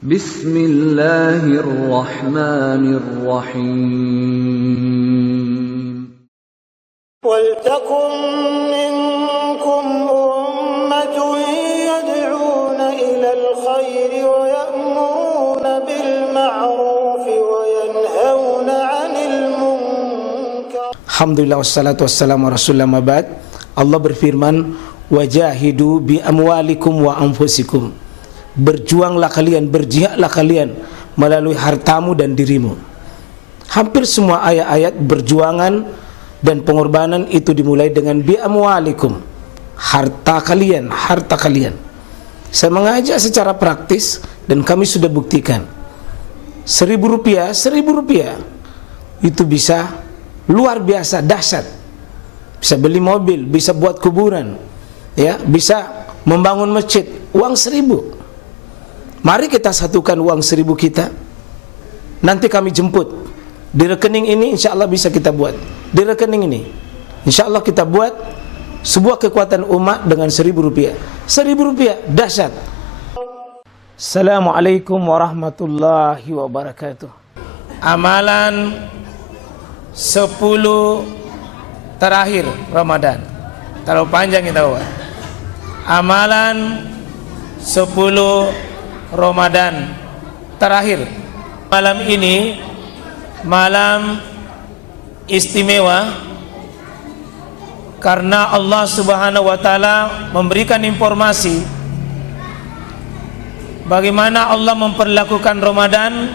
Bismillahirrahmanirrahim. وَلْتَكُنْ مِنْكُمْ أُمَّةٌ يَدْعُونَ إِلَى الْخَيْرِ وَيَأْمُرُونَ بِالْمَعْرُوفِ وَيَنْهَوْنَ عَنِ الْمُنْكَرِ. Alhamdulillah wassalatu wassalamu ala rasulillah mabad. Allah berfirman, wajahidu bi amwalikum wa anfusikum. Berjuanglah kalian, berjihadlah kalian melalui hartamu dan dirimu. Hampir semua ayat-ayat berjuangan dan pengorbanan itu dimulai dengan bi amwalikum, harta kalian, harta kalian. Saya mengajak secara praktis dan kami sudah buktikan. Rp1.000 itu bisa luar biasa dahsyat. Bisa beli mobil, bisa buat kuburan, ya, bisa membangun masjid. Uang 1.000. Mari kita satukan uang 1.000 kita. Nanti kami jemput. Di rekening ini insya Allah bisa kita buat. Di rekening ini insya Allah kita buat sebuah kekuatan umat dengan Rp1.000. Rp1.000 dahsyat. Assalamualaikum warahmatullahi wabarakatuh. Amalan 10 terakhir Ramadan. Terlalu panjang kita buat. Amalan 10 Ramadan terakhir. Malam ini malam istimewa karena Allah Subhanahu wa taala memberikan informasi bagaimana Allah memperlakukan Ramadan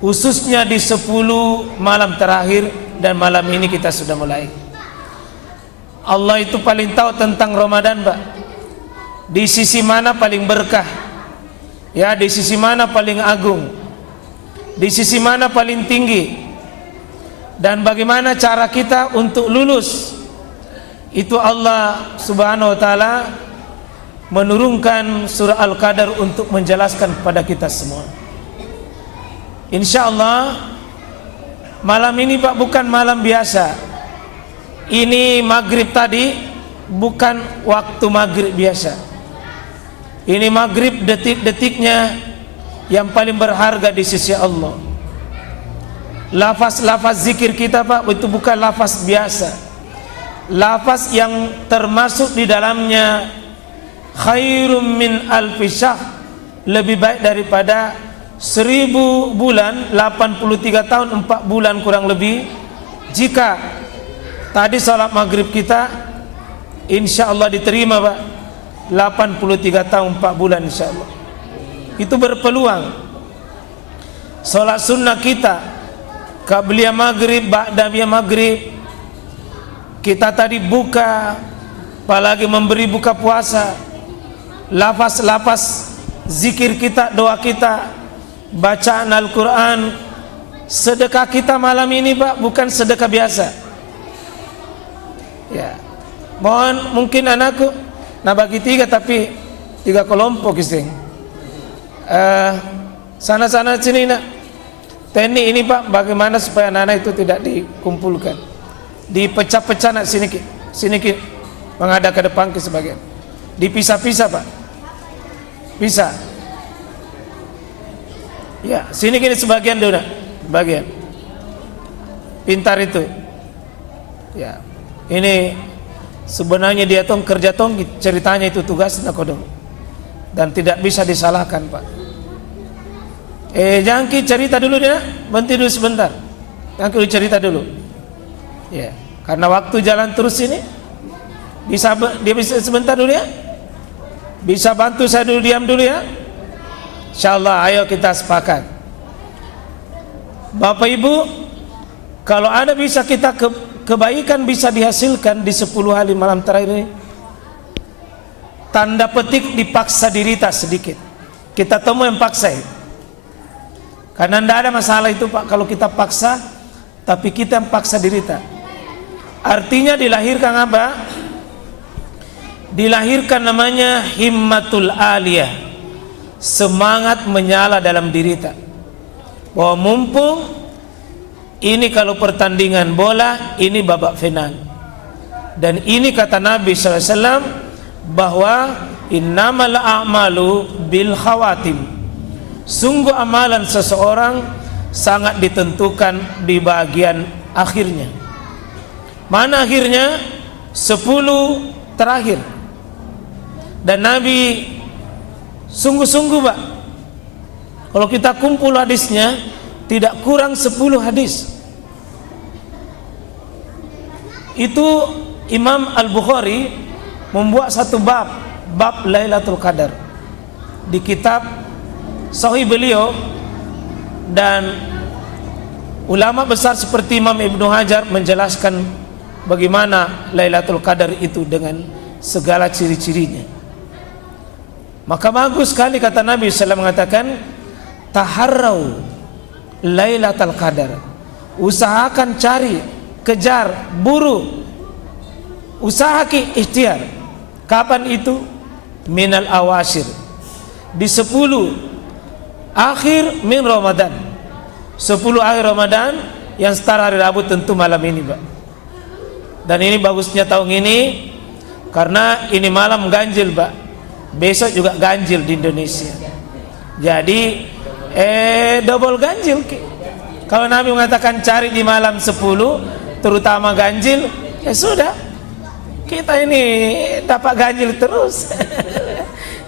khususnya di 10 malam terakhir, dan malam ini kita sudah mulai. Allah itu paling tahu tentang Ramadan, Pak. Di sisi mana paling berkah? Ya, di sisi mana paling agung? Di sisi mana paling tinggi? Dan bagaimana cara kita untuk lulus? Itu Allah Subhanahu wa taala menurunkan surah Al-Qadar untuk menjelaskan kepada kita semua. Insyaallah malam ini, Pak, bukan malam biasa. Ini maghrib tadi bukan waktu maghrib biasa. Ini maghrib detik-detiknya yang paling berharga di sisi Allah. Lafaz-lafaz zikir kita, Pak, itu bukan lafaz biasa. Lafaz yang termasuk di dalamnya khairum min alfi syahr, lebih baik daripada 1000 bulan, 83 tahun 4 bulan kurang lebih. Jika tadi salat maghrib kita insya Allah diterima, Pak, 83 tahun 4 bulan insya Allah. Itu berpeluang. Salat sunnah kita qabliyah maghrib, ba'diyah maghrib, kita tadi buka, apalagi memberi buka puasa, lafaz-lafaz zikir kita, doa kita, bacaan Al-Quran, sedekah kita malam ini, Pak, bukan sedekah biasa. Ya, mohon mungkin anakku nah bagi 3 tapi 3 kelompok iseng. Sana-sana sini nak. Teknik ini, Pak, bagaimana supaya anak-anak itu tidak dikumpulkan, dipecah-pecah nak sini menghadap ke depan ke sebagian, dipisah-pisah, Pak, pisah. Ya, sini kini sebagian dulu nak, bagian. Pintar itu. Ya, ini sebenarnya dia tong kerja tong ceritanya itu tugas nak kodong, dan tidak bisa disalahkan, Pak. Jangan cerita dulu dia, berhenti dulu sebentar. Jangan cerita dulu. Ya, karena waktu jalan terus ini. Dia bisa sebentar dulu ya. Bisa bantu saya dulu, diam dulu ya. Insyaallah, ayo kita sepakat. Bapak Ibu, kalau ada bisa kita kebaikan bisa dihasilkan di 10 hari malam terakhir ini, tanda petik dipaksa diri tak sedikit. Kita temu yang paksa itu. Karena tidak ada masalah itu, Pak, kalau kita paksa, tapi kita yang paksa diri tak. Artinya dilahirkan apa? Dilahirkan namanya himmatul aliyah, semangat menyala dalam diri tak. Bahwa mumpung ini kalau pertandingan bola, ini babak final. Dan ini kata Nabi SAW bahwa innamal a'malu bil khawatim, sungguh amalan seseorang sangat ditentukan di bagian akhirnya. Mana akhirnya? 10 terakhir. Dan Nabi sungguh-sungguh Pak, kalau kita kumpul hadisnya tidak kurang 10 hadis. Itu Imam Al-Bukhari membuat satu bab Lailatul Qadar di kitab Sahih beliau, dan ulama besar seperti Imam Ibnu Hajar menjelaskan bagaimana Lailatul Qadar itu dengan segala ciri-cirinya. Maka bagus sekali kata Nabi SAW mengatakan, taharrau Lailatul Qadar, usahakan cari, kejar, buru, usahaki ikhtiar. Kapan itu? Minal awashir, di 10 akhir min Ramadan. 10 akhir Ramadan yang setara hari Rabu, tentu malam ini Pak. Dan ini bagusnya tahun ini karena ini malam ganjil Pak, besok juga ganjil di Indonesia. Jadi double ganjil. Kalau Nabi mengatakan cari di malam 10 terutama ganjil, ya sudah, kita ini dapat ganjil terus.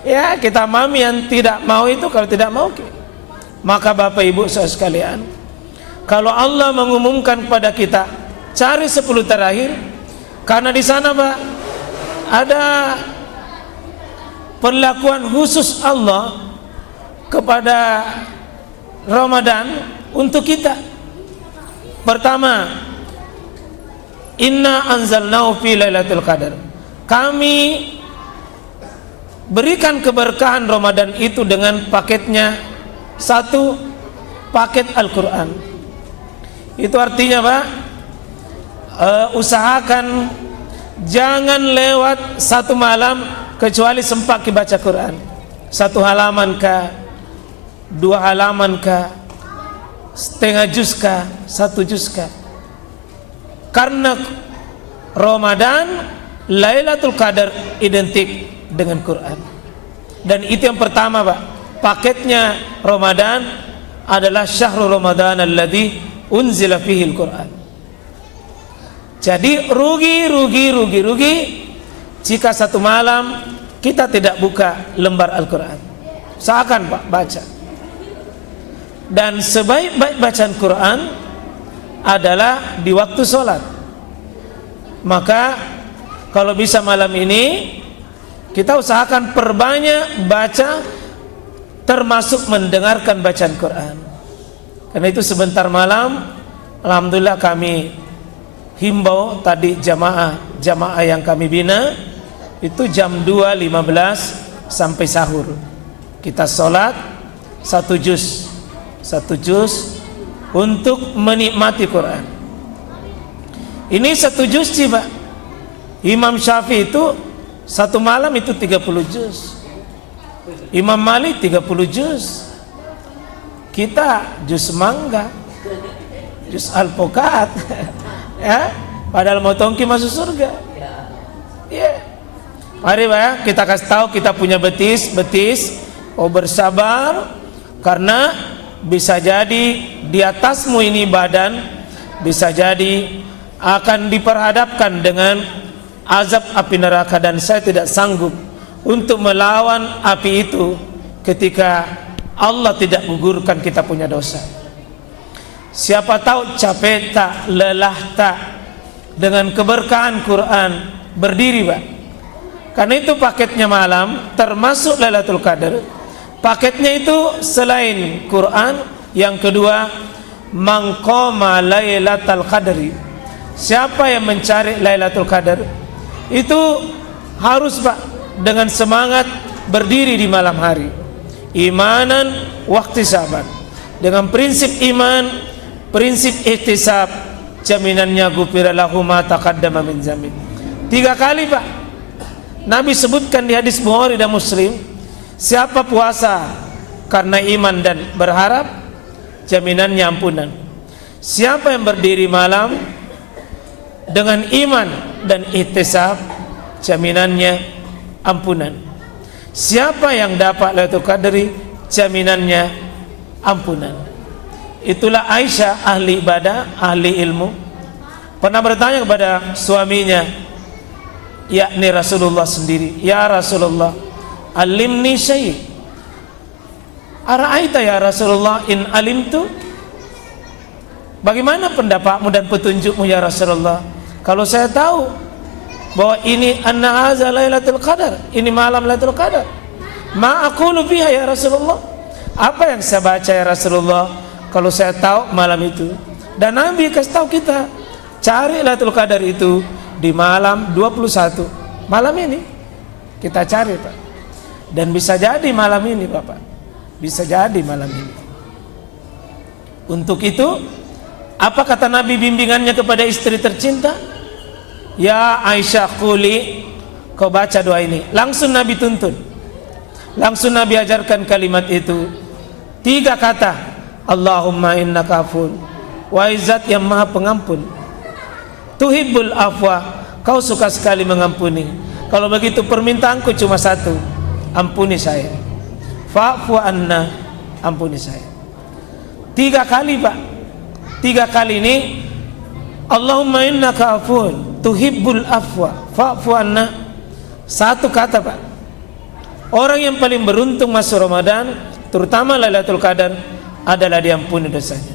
Ya, kita mami yang tidak mau itu, kalau tidak mau. Maka Bapak Ibu saudara sekalian, kalau Allah mengumumkan kepada kita cari 10 terakhir, karena di sana Pak ada perlakuan khusus Allah kepada Ramadan untuk kita. Pertama, inna anzalnahu fi lailatul qadar, kami berikan keberkahan Ramadan itu dengan paketnya. Satu, paket Al-Quran. Itu artinya Pak, usahakan jangan lewat satu malam kecuali sempat dibaca Quran. 1 halaman kah, 2 halaman kah, setengah juz kah, 1 juz kah. Karena Ramadan, Lailatul Qadar identik dengan Quran. Dan itu yang pertama Pak, paketnya Ramadan adalah syahrul Ramadan alladzi unzila fihi al-Quran. Jadi rugi jika satu malam kita tidak buka lembar Al-Quran. Usahakan Pak baca. Dan sebaik-baik bacaan Quran adalah di waktu sholat. Maka kalau bisa malam ini kita usahakan perbanyak baca, termasuk mendengarkan bacaan Quran. Karena itu sebentar malam, alhamdulillah kami himbau tadi jamaah yang kami bina itu jam 2.15 sampai sahur. Kita sholat 1 juz untuk menikmati Quran. Ini 1 juz sih Pak. Imam Syafi'i itu satu malam itu 30 juz. Imam Malik 30 juz. Kita juz mangga, juz alpukat. Ya, padahal mau tongki masuk surga. Ya. Mari Pak ya, kita kasih tahu kita punya betis, bersabar, karena bisa jadi di atasmu ini badan, bisa jadi akan diperhadapkan dengan azab api neraka, dan saya tidak sanggup untuk melawan api itu ketika Allah tidak gugurkan kita punya dosa. Siapa tahu capek tak, lelah tak dengan keberkahan Quran, berdiri Pak. Karena itu paketnya malam termasuk Lailatul Qadar. Paketnya itu selain Quran, yang kedua mangqama Lailatul Qadri. Siapa yang mencari Lailatul Qadar itu harus Pak dengan semangat berdiri di malam hari, imanan wahtisaban, dengan prinsip iman, prinsip ihtisab, jaminannya ghufira lahu ma taqaddama min dzambi. 3 kali Pak Nabi sebutkan di hadis Bukhari dan Muslim, siapa puasa karena iman dan berharap, jaminannya ampunan. Siapa yang berdiri malam dengan iman dan ihtisab, jaminannya ampunan. Siapa yang dapat Lailatul Qadri, jaminannya ampunan. Itulah Aisyah, ahli ibadah, ahli ilmu, pernah bertanya kepada suaminya, yakni Rasulullah sendiri, ya Rasulullah, alimni syai', ara'aita ya Rasulullah in alimtu, bagaimana pendapatmu dan petunjukmu ya Rasulullah, kalau saya tahu bahwa ini anna hadza lailatul qadar, ini malam Lailatul Qadar, ma aqulu fiha ya Rasulullah, apa yang saya baca ya Rasulullah kalau saya tahu malam itu. Dan Nabi kasih tahu kita, cari Lailatul Qadar itu di malam 21, malam ini kita cari Pak. Dan bisa jadi malam ini Bapak, bisa jadi malam ini. Untuk itu, apa kata Nabi bimbingannya kepada istri tercinta? Ya Aisyah quli, kau baca doa ini. Langsung Nabi tuntun, langsung Nabi ajarkan kalimat itu, 3 kata, Allahumma innaka afun, wa izzat yang maha pengampun, tuhibbul afwa, kau suka sekali mengampuni. Kalau begitu permintaanku cuma 1, ampuni saya. Fa'fu anna, ampuni saya. 3 kali Pak, 3 kali ini, Allahumma innaka afun, tuhibbul afwa, fa'fu anna. 1 kata Pak. Orang yang paling beruntung masuk Ramadan, terutama Lailatul Qadar, adalah diampuni dosanya.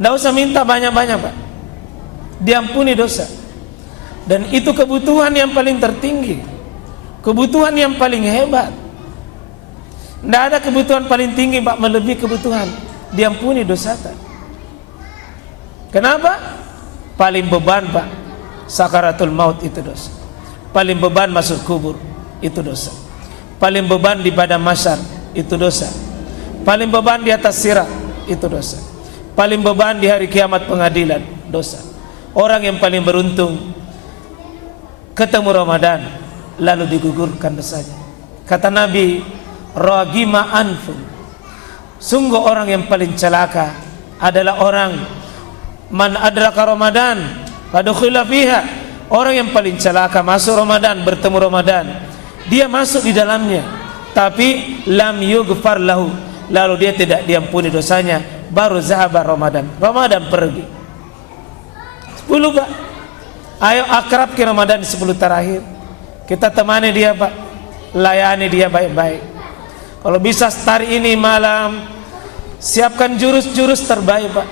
Tidak usah minta banyak-banyak Pak, diampuni dosa. Dan itu kebutuhan yang paling tertinggi, kebutuhan yang paling hebat. Tidak ada kebutuhan paling tinggi Pak melebihi kebutuhan diampuni dosa. Kenapa? Paling beban Pak, sakaratul maut itu dosa. Paling beban masuk kubur itu dosa. Paling beban di padang mahsyar itu dosa. Paling beban di atas sirat itu dosa. Paling beban di hari kiamat pengadilan, dosa. Orang yang paling beruntung ketemu Ramadan lalu digugurkan dosanya. Kata Nabi, ragima anfun, sungguh orang yang paling celaka adalah orang man adraka Ramadan fadukhila fiha, orang yang paling celaka masuk Ramadan, bertemu Ramadan, dia masuk di dalamnya tapi lam yughfar lahu, lalu dia tidak diampuni dosanya, baru zahaba Ramadan, Ramadan pergi. 10 Pak, ayo akrab ke Ramadan 10 terakhir, kita temani dia Pak, layani dia baik-baik. Kalau bisa hari ini malam, siapkan jurus-jurus terbaik Pak,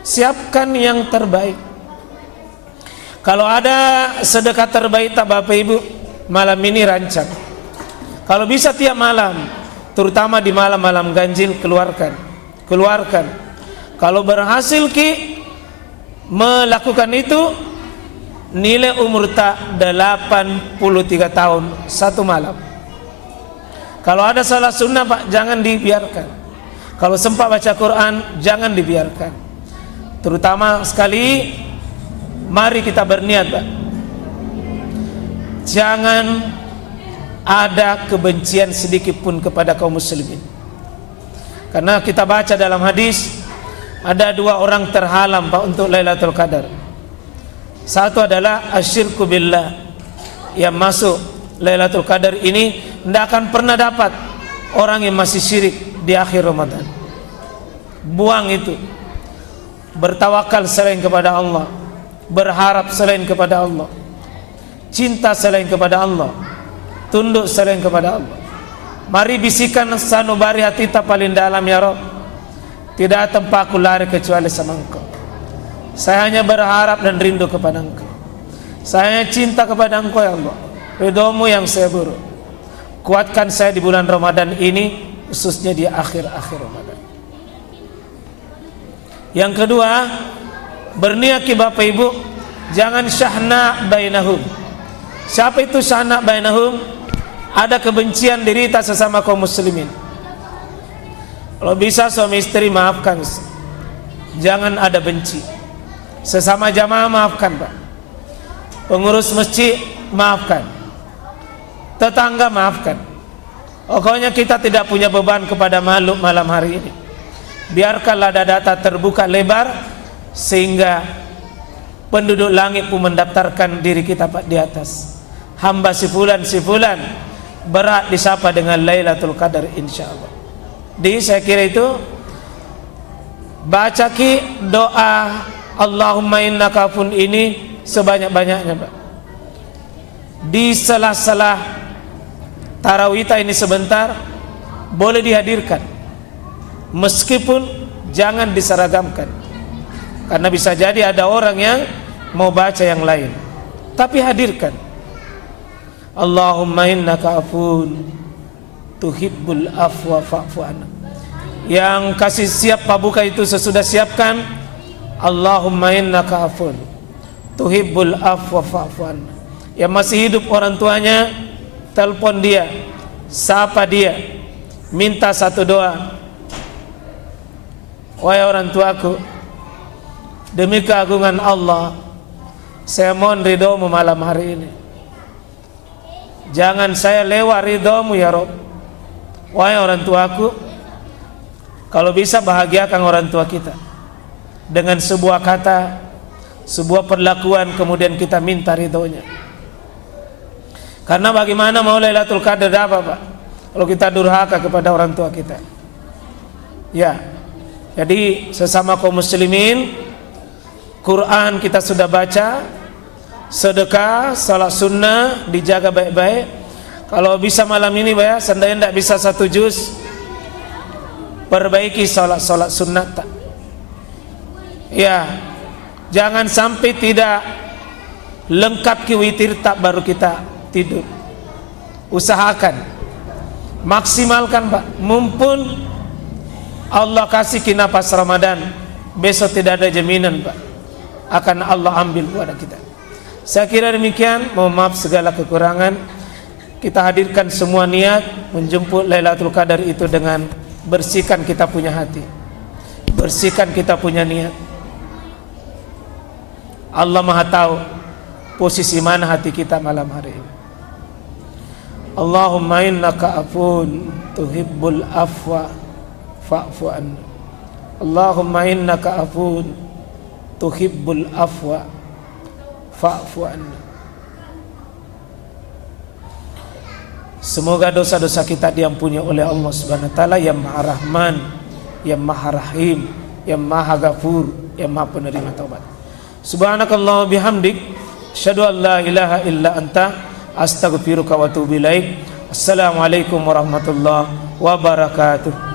siapkan yang terbaik. Kalau ada sedekah terbaik tak Bapak Ibu, malam ini rancang. Kalau bisa tiap malam, terutama di malam-malam ganjil, keluarkan. Kalau berhasil Ki melakukan itu, nilai umur tak 83 tahun 1 malam. Kalau ada salah sunnah Pak, jangan dibiarkan. Kalau sempat baca Quran, jangan dibiarkan. Terutama sekali, mari kita berniat Pak, jangan ada kebencian sedikit pun kepada kaum muslimin. Karena kita baca dalam hadis, ada 2 orang terhalang Pak untuk Lailatul Qadar. Satu adalah asyirku billah, yang masuk Lailatul Qadar ini tidak akan pernah dapat orang yang masih syirik di akhir Ramadan. Buang itu. Bertawakal selain kepada Allah, berharap selain kepada Allah, cinta selain kepada Allah, tunduk selain kepada Allah. Mari bisikan sanubari hati kita paling dalam, ya Rabb, tidak tempat aku lari kecuali sama Engkau. Saya hanya berharap dan rindu kepada Engkau. Saya hanya cinta kepada Engkau ya Allah, ridhomu yang saya buru. Kuatkan saya di bulan Ramadan ini, khususnya di akhir-akhir Ramadan. Yang kedua, berniat ke Bapak Ibu, jangan syahna bainahum. Siapa itu syahna bainahum? Ada kebencian derita sesama kaum muslimin. Kalau bisa suami istri maafkan, jangan ada benci. Sesama jamaah maafkan Pak, pengurus masjid maafkan, tetangga maafkan. Pokoknya kita tidak punya beban kepada makhluk malam hari ini. Biarkanlah data terbuka lebar, sehingga penduduk langit pun mendaftarkan diri kita Pak di atas. Hamba si fulan berat disapa dengan Lailatul Qadar insyaallah. Saya kira itu baca ki doa Allahumma innaka afuwwun ini sebanyak-banyaknya, Pak. Di sela-sela tarawih ini sebentar boleh dihadirkan, meskipun jangan diseragamkan, karena bisa jadi ada orang yang mau baca yang lain, tapi hadirkan Allahumma innaka afuwwun tuhibbul afwa fa'fu anna. Yang kasih siap Pak Buka itu sesudah siapkan Allahumma innaka afuwwun tuhibbul afwa fa'fu anna. Yang masih hidup orang tuanya, telepon dia, sapa dia, minta satu doa. Wahai orang tuaku, demi keagungan Allah, saya mohon ridhomu malam hari ini. Jangan saya lewat ridhomu ya Rob. Wahai orang tuaku, kalau bisa bahagiakan orang tua kita dengan sebuah kata, sebuah perlakuan, kemudian kita minta ridhonya. Karena bagaimana mau Lailatul Qadar apa, Pak, kalau kita durhaka kepada orang tua kita? Ya, jadi sesama kaum muslimin, Quran kita sudah baca, sedekah, salat sunnah dijaga baik-baik. Kalau bisa malam ini, Pak, ya, seandainya tidak bisa 1 juz, perbaiki salat sunnah. Ya, jangan sampai tidak lengkap ki witir tak baru kita tidur. Usahakan, maksimalkan, Pak. Mumpun Allah kasih kita pas Ramadan, besok tidak ada jaminan, Pak, akan Allah ambil kepada kita. Saya kira demikian. Mohon maaf segala kekurangan. Kita hadirkan semua niat menjemput Lailatul Qadar itu dengan bersihkan kita punya hati, bersihkan kita punya niat. Allah Maha tahu posisi mana hati kita malam hari ini. Allahumma innaka afuwwun tuhibbul afwa fa'fu anna. Allahumma innaka afuwwun tuhibbul afwa fa'fu anna. Semoga dosa-dosa kita diampuni oleh Allah Subhanahu wa taala yang Maha Rahman, yang Maha Rahim, yang Maha Ghafur, yang Maha penerima taubat. Subhanakallah bihamdik, asyhadu an la ilaha illa anta, astaghfiruka wa atubu ilaik. Assalamualaikum warahmatullahi wabarakatuh.